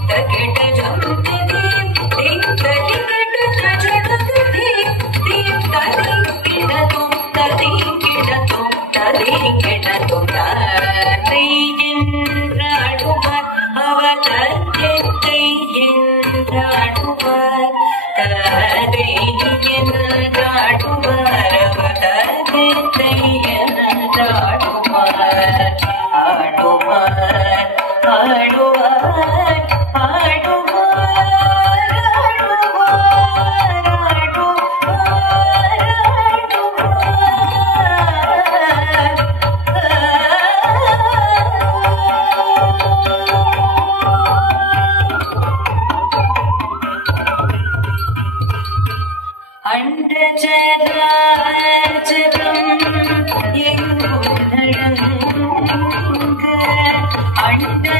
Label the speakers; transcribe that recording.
Speaker 1: Our I don't know.